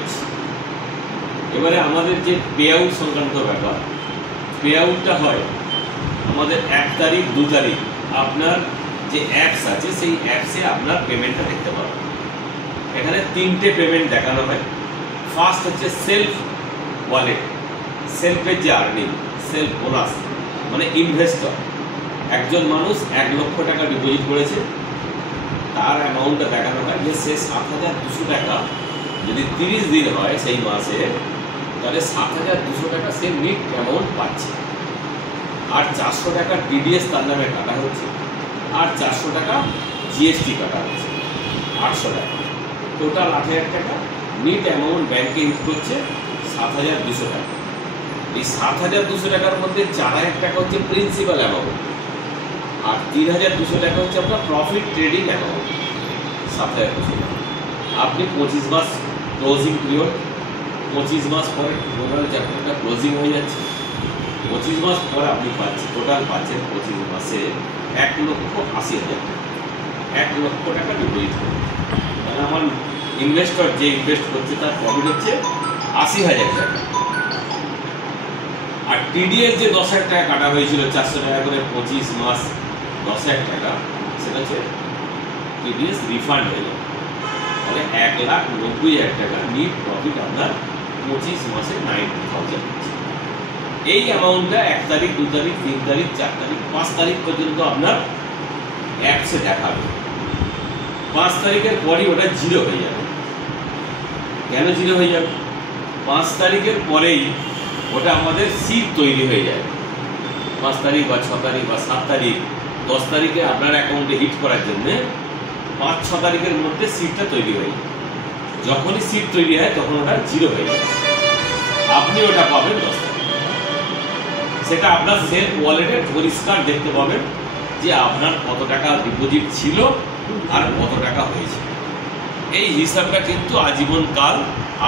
Knowledge. এবারে আমাদের যে পে আউট সংক্রান্ত ব্যাপার, পে আউটটা হয় আমাদের 1 তারিখ 2 তারিখ আপনার যে অ্যাপস আছে সেই অ্যাপসে আপনার পেমেন্টটা দেখতে পাবেন। এখানে 3টে পেমেন্ট দেখানো হয়। ফার্স্ট হচ্ছে সেলফ ওয়ালেট, সেলফের যে আর্নিং, সেলফ বোনাস মানে ইনভেস্টর। একজন মানুষ 1 লক্ষ টাকা ডিপোজিট করেছে, তার অ্যামাউন্টটা দেখানো হয় যে সে 7,200 টাকা যদি 30 দিন হয় সেই মাসে, তাহলে 7,200 টাকা সে মিট অ্যামাউন্ট পাচ্ছে। আর 400 টাকা টিডিএস তার নামে কাটা হচ্ছে, আর 400 টাকা জিএসটি কাটা হচ্ছে, 800 টাকা। টোটাল 8,000 টাকা মিট অ্যামাউন্ট ব্যাংকে ইউজ করছে 7,200 টাকা। এই 7,200 টাকার মধ্যে 4,000 টাকা হচ্ছে প্রিন্সিপাল অ্যামাউন্ট, আর 3,200 টাকা হচ্ছে আপনার প্রফিট ট্রেডিং অ্যামাউন্ট। 7,200 টাকা আপনি 25 মাস ক্লোজিং পিরিয়ড, 25 মাস পরে টোটাল চ্যাপ্টারটা ক্লোজিং হয়ে যাচ্ছে। 25 মাস পরে আপনি পাচ্ছেন, টোটাল পাচ্ছেন 25 মাসে 1,80,000 টাকা। 1 লক্ষ টাকা ডিপোজিট করে, তাহলে আমার ইনভেস্টর যে ইনভেস্ট করছে তার প্রফিট হচ্ছে 80,000 টাকা। আর টিডিএস যে 10,000 টাকা কাটা হয়েছিল 400 টাকা করে 25 মাস 10,000 টাকা, সেটা হচ্ছে টিডিএস রিফান্ড হয়ে যাবে। তাহলে 1,90,000 টাকা নিট প্রফিট আপনার 25 মাসে 90,000 হচ্ছে। এই অ্যামাউন্টটা 1 তারিখ 2 তারিখ 3 তারিখ 4 তারিখ 5 তারিখ পর্যন্ত আপনার অ্যাপসে দেখাবে। 5 তারিখের পরই ওটা জিরো হয়ে যাবে। কেন জিরো হয়ে যাবে? 5 তারিখের পরেই ওটা আমাদের সিট তৈরি হয়ে যায়। 5 তারিখ বা 6 তারিখ বা 7 তারিখ 10 তারিখে আপনার অ্যাকাউন্টে হিট করার জন্য 5-6 তারিখের মধ্যে সিটটা তৈরি হয়ে যায়। যখনই সিট তৈরি হয় তখন ওটা জিরো হয়ে যায়, আপনি ওটা পাবেন 10 তারিখ। সেটা আপনার সেলফ ওয়ালেটে পরিষ্কার দেখতে পাবেন যে আপনার কত টাকা ডিপোজিট ছিল আর কত টাকা হয়েছে। এই হিসাবটা কিন্তু আজীবন কাল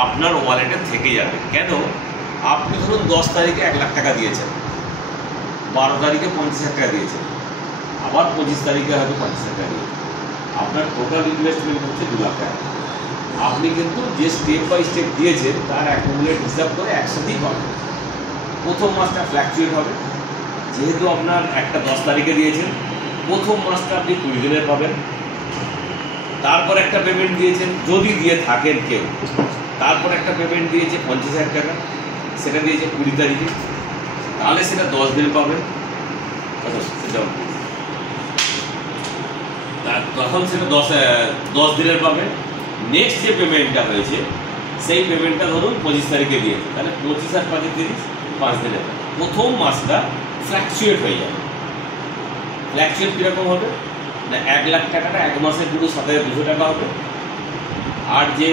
আপনার ওয়ালেটে থেকে যাবে। কেন? আপনি ধরুন 10 তারিখে 1 লাখ টাকা দিয়েছেন, 12 তারিখে 50,000 টাকা দিয়েছেন, আবার 25 তারিখে হয়তো 50,000 টাকা দিয়েছেন, আপনার টোটাল ইনভেস্টমেন্ট হচ্ছে 2 লাখ টাকা। আপনি কিন্তু যে স্টেপ বাই স্টেপ দিয়েছেন তার অ্যাকুমুলেট হিসাব করে একসাথেই পাবেন। প্রথম মাসটা ফ্ল্যাকচুয়েট হবে, যেহেতু আপনার একটা 10 তারিখে দিয়েছেন, প্রথম মাসটা আপনি 20 দিনের পাবেন। তারপর একটা পেমেন্ট দিয়েছেন, যদি দিয়ে থাকেন কেউ, তারপর একটা পেমেন্ট দিয়েছে 50,000 টাকা, সেটা দিয়েছে 20 তারিখে, তাহলে সেটা 10 দিন পাবেন। তখন সেটা 10 দিনের পাবেন। নেক্সট যে পেমেন্টটা হয়েছে সেই পেমেন্টটা ধরুন 25 তারিখে দিয়েছে, তাহলে 25 আর 5 30 5 দিনের। প্রথম মাসটা ফ্ল্যাকচুয়েট হয়ে যাবে। ফ্ল্যাকচুয়েট কীরকম হবে না, 1 লাখ টাকাটা 1 মাসে পুরো 7,200 টাকা হবে। আর যে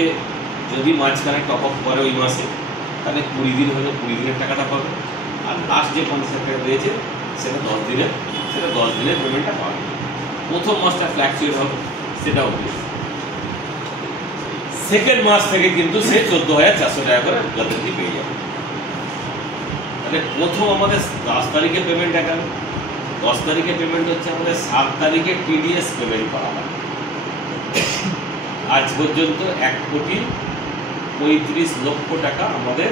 যদি মাঝখানে টপ আপ করে ওই মাসে, তাহলে 20 দিন হলে 20 দিনের টাকাটা পাবে। আর লাস্ট যে 50,000 টাকা দিয়েছে সেটা 10 দিনের, সেটা 10 দিনের পেমেন্টটা পাবে। প্রথম মাসটা ফ্ল্যাকচুয়েট হবে, সেটাও বেশি। সেকেন্ড মাস থেকে কিন্তু সে 14,400 টাকা করে যথারীতি পেয়ে যাবে। তাহলে প্রথম আমাদের 10 তারিখে পেমেন্ট দেখাবে, 10 তারিখে পেমেন্ট হচ্ছে আমাদের 7 তারিখে টিডিএস পেমেন্ট করা হয়। আজ পর্যন্ত 1,35 লক্ষ টাকা আমাদের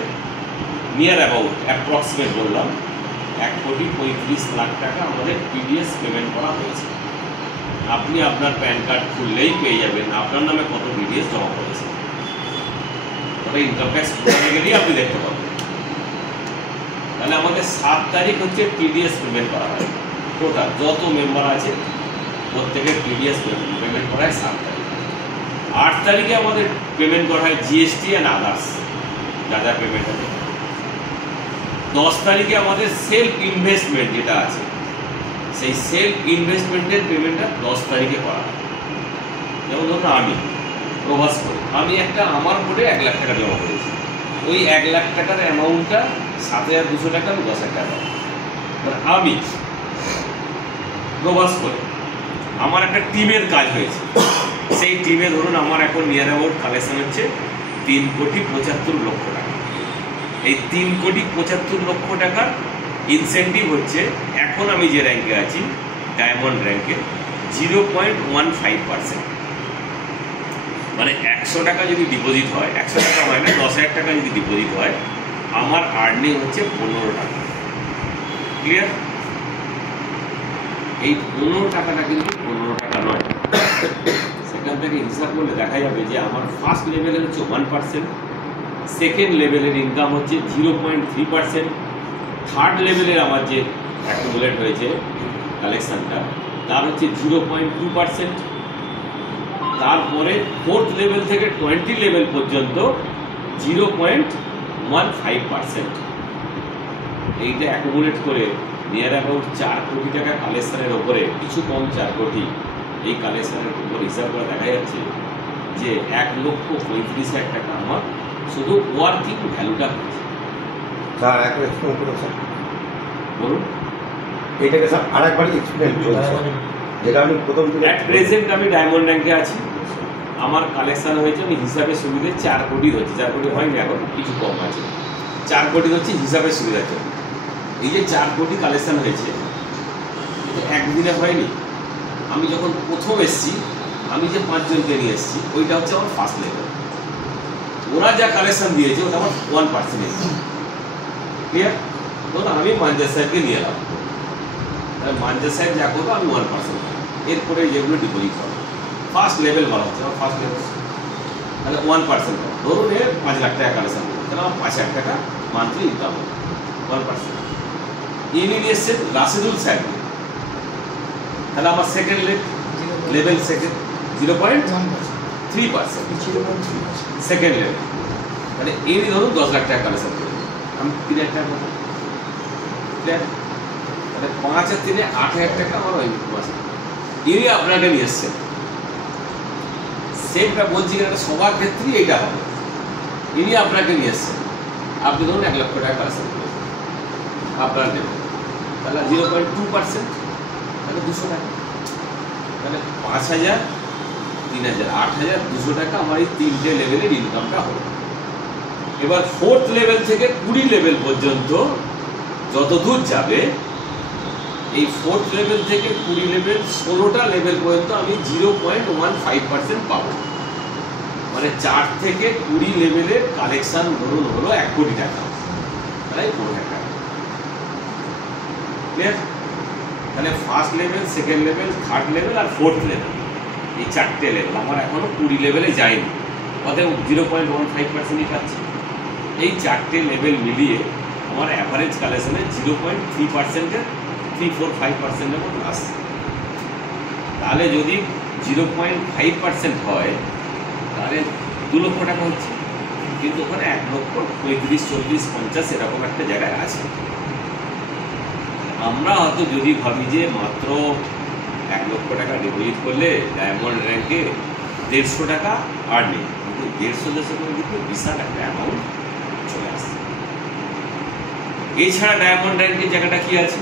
নিয়ার অ্যাবাউট অ্যাপ্রক্সিমেট বললাম 1,35 লাখ টাকা আমাদের টিডিএস পেমেন্ট করা হয়েছে। আপনি আপনার প্যান কার্ড খুললেই পেয়ে যাবেন আপনার নামে কত টিডিএস জমা করেছে। ওটা ইনকাম ট্যাক্স করতে গেলেই আপনি দেখতে পাবেন। তাহলে আমাদের 7 তারিখ হচ্ছে টিডিএস পেমেন্ট করা হয়। টোটাল যত মেম্বার আছে প্রত্যেকের টিডিএস পেমেন্ট করা হয় 7 তারিখ। 8 তারিখে আমাদের পেমেন্ট করা হয় জিএসটি অ্যান্ড আদার্স যা যা পেমেন্ট আছে। 10 তারিখে আমাদের সেলফ ইনভেস্টমেন্ট যেটা আছে সেই সেলফ ইনভেস্টমেন্টের পেমেন্টটা 10 তারিখে করা হয়। যেমন ধরুন আমি প্রবাস করি, আমি একটা আমার বোর্ডে 1 লাখ টাকা জমা করেছি। ওই 1 লাখ টাকার অ্যামাউন্টটা 7,200 টাকা আমি 10,000 টাকা। আমি প্রবাস করি, আমার একটা টিমের কাজ হয়েছে, সেই টিমে ধরুন আমার এখন নিয়ার অ্যাবাউট কালেকশন হচ্ছে 3,75 লক্ষ টাকা। এই 3,75 লক্ষ টাকার ইনসেন্টিভ হচ্ছে এখন আমি যে র্যাঙ্কে আছি ডায়মন্ড র্যাঙ্কে 0.15%। মানে 100 টাকা যদি ডিপোজিট হয়, 100 টাকা হয় না, টাকা যদি ডিপোজিট হয়, আমার আর্নিং হচ্ছে 15 টাকা। ক্লিয়ার? এই 15 টাকাটা কিন্তু 15 টাকা নয়। সেখান থেকে হিসাব করলে দেখা যাবে যে আমার ফার্স্ট লেভেলের হচ্ছে 1%, সেকেন্ড লেভেলের ইনকাম হচ্ছে 0.3%, থার্ড লেভেলের আমার যে অ্যাকুমুলেট হয়েছে কালেকশানটা তার হচ্ছে 0.2%, তারপরে ফোর্থ লেভেল থেকে 20 লেভেল পর্যন্ত 0.15%। এইটা অ্যাকুমুলেট করে নিয়ার অ্যাবাউট 4 কোটি টাকা কালেকশানের ওপরে, কিছু কম 4 কোটি এই কালেকশানের উপর হিসাব করে দেখা যাচ্ছে যে 1,35,000 টাকা আমার শুধু ওয়ার্কিং ভ্যালুটা হচ্ছে। স্যার একবার এক্সপ্লেন করুন স্যার, বলুন এইটাকে স্যার আরেকবার এক্সপ্লেন করুন স্যার, যেটা আমি প্রথম থেকে। অ্যাট প্রেজেন্ট আমি ডায়মন্ড র্যাঙ্কে আছি, আমার কালেকশান হয়েছে, আমি হিসাবে সুবিধে 4 কোটি হচ্ছে, 4 কোটি হয়নি এখন, কিছু কম আছে, 4 কোটি হচ্ছে হিসাবে সুবিধার জন্য। এই যে 4 কোটি কালেকশান হয়েছে এটা একদিনে হয়নি। আমি যখন প্রথম এসছি, আমি যে 5 জনকে নিয়ে এসেছি ওইটা হচ্ছে আমার ফার্স্ট লেভেল, ওরা যা কালেকশান দিয়েছে ওটা আমার 1%। ক্লিয়ার? ধরুন আমি মানজার সাহেবকে নিয়ে এলাম, তাহলে মানজার সাহেব যা করবো আমি 1%, এরপরে যেগুলো ডিপোজিট হবে ফার্স্ট লেভেল বলা হচ্ছে আমার ফার্স্ট লেভেল, তাহলে 1%। ধরুন 5 লাখ টাকা কালেকশান করবো, তাহলে আমার 5 লাখ টাকা মান্থলি ইনকাম হবে, 1%। ইনি নিয়ে এসছেন রাশিদুল সাহেব, তাহলে আমার second level second 0.3%, second level. তাহলে ইনি ধরুন 10 লাখ টাকা কালেকশন করে, আমি 3 লাখ টাকা পাবো। তাহলে 5 আর 3 8,000 টাকা আমার ওই মাসে। ইনি আপনাকে নিয়ে এসছেন, সেমটা বলছি এটা সবার ক্ষেত্রেই এইটা হবে। ইনি আপনাকে নিয়ে এসছেন, আপনি ধরুন 1 লক্ষ টাকা কালেকশন করেছেন, আপনার নেবেন, তাহলে 0.2%, তাহলে 200 টাকা। তাহলে 5,000, 3,000, 8,200 টাকা আমার এই 3টে লেভেলের ইনকামটা হলো। এবার ফোর্থ লেভেল থেকে 20 লেভেল পর্যন্ত যত দূর যাবে, এই ফোর্থ লেভেল থেকে 20 লেভেল 16টা লেভেল পর্যন্ত আমি 0.15% পাবো। মানে 4 থেকে 20 লেভেলের কালেকশন ধরুন হলো 1 কোটি টাকা, তাই 15 টাকা। ক্লিয়ার? তাহলে first level, second level, third level আর ফোর্থ লেভেল, এই 4টে লেভেল আমার এখনো 20 লেভেলে যায়নি, অতএব 0.15%ই পাচ্ছি। এই 4টে লেভেল মিলিয়ে আমার অ্যাভারেজ কালেকশনে 0.3%-এর 3-4-5%-এর মতো আসছে। তাহলে যদি 0.5% হয় তাহলে 2 লক্ষ টাকা হচ্ছে, কিন্তু ওখানে 1 লক্ষ 35, 40, 50 এরকম একটা জায়গায় আছে। আমরা হয়তো যদি ভাবি যে মাত্র 1 লক্ষ টাকা ডিপোজিট করলে ডায়মন্ড র্যাঙ্কে 150 টাকা আর্নিং, কিন্তু 150 করে কিন্তু বিশাল একটা অ্যামাউন্ট চলে আসছে। এছাড়া ডায়মন্ড র্যাঙ্কের জায়গাটা কি আছে?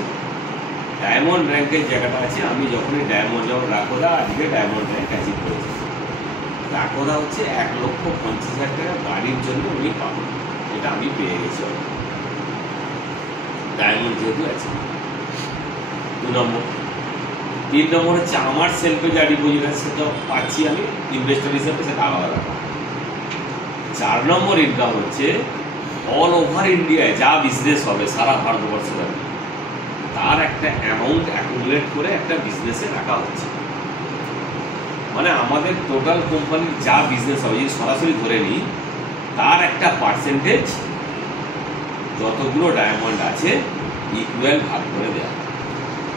ডায়মন্ড র্যাঙ্কের জায়গাটা আছে, আমি যখনই ডায়মন্ড, যেমন রাখোদা আজকে ডায়মন্ড র্যাঙ্ক অ্যাচিভ করেছে, রাখোদা হচ্ছে 1,50,000 টাকা গাড়ির জন্য উনি পাবেন, এটা আমি পেয়ে গেছি ডায়মন্ড যেহেতু আছে। 2 নম্বর। 3 নম্বর হচ্ছে আমার সেলফে যা ডিপোজিট আছে সেটা পাচ্ছি আমি ইনভেস্টর হিসেবে, সেটা আলাদা ব্যাপার। 4 নম্বর ইনকাম হচ্ছে অল ওভার ইন্ডিয়ায় যা বিজনেস হবে সারা ভারতবর্ষে, তার একটা অ্যামাউন্ট অ্যাকুমুলেট করে একটা বিজনেসে রাখা হচ্ছে। মানে আমাদের টোটাল কোম্পানির যা বিজনেস হবে, যদি সরাসরি ধরে নিই, তার একটা পার্সেন্টেজ যতগুলো ডায়মন্ড আছে ইকুয়াল ভাগ করে দেওয়া।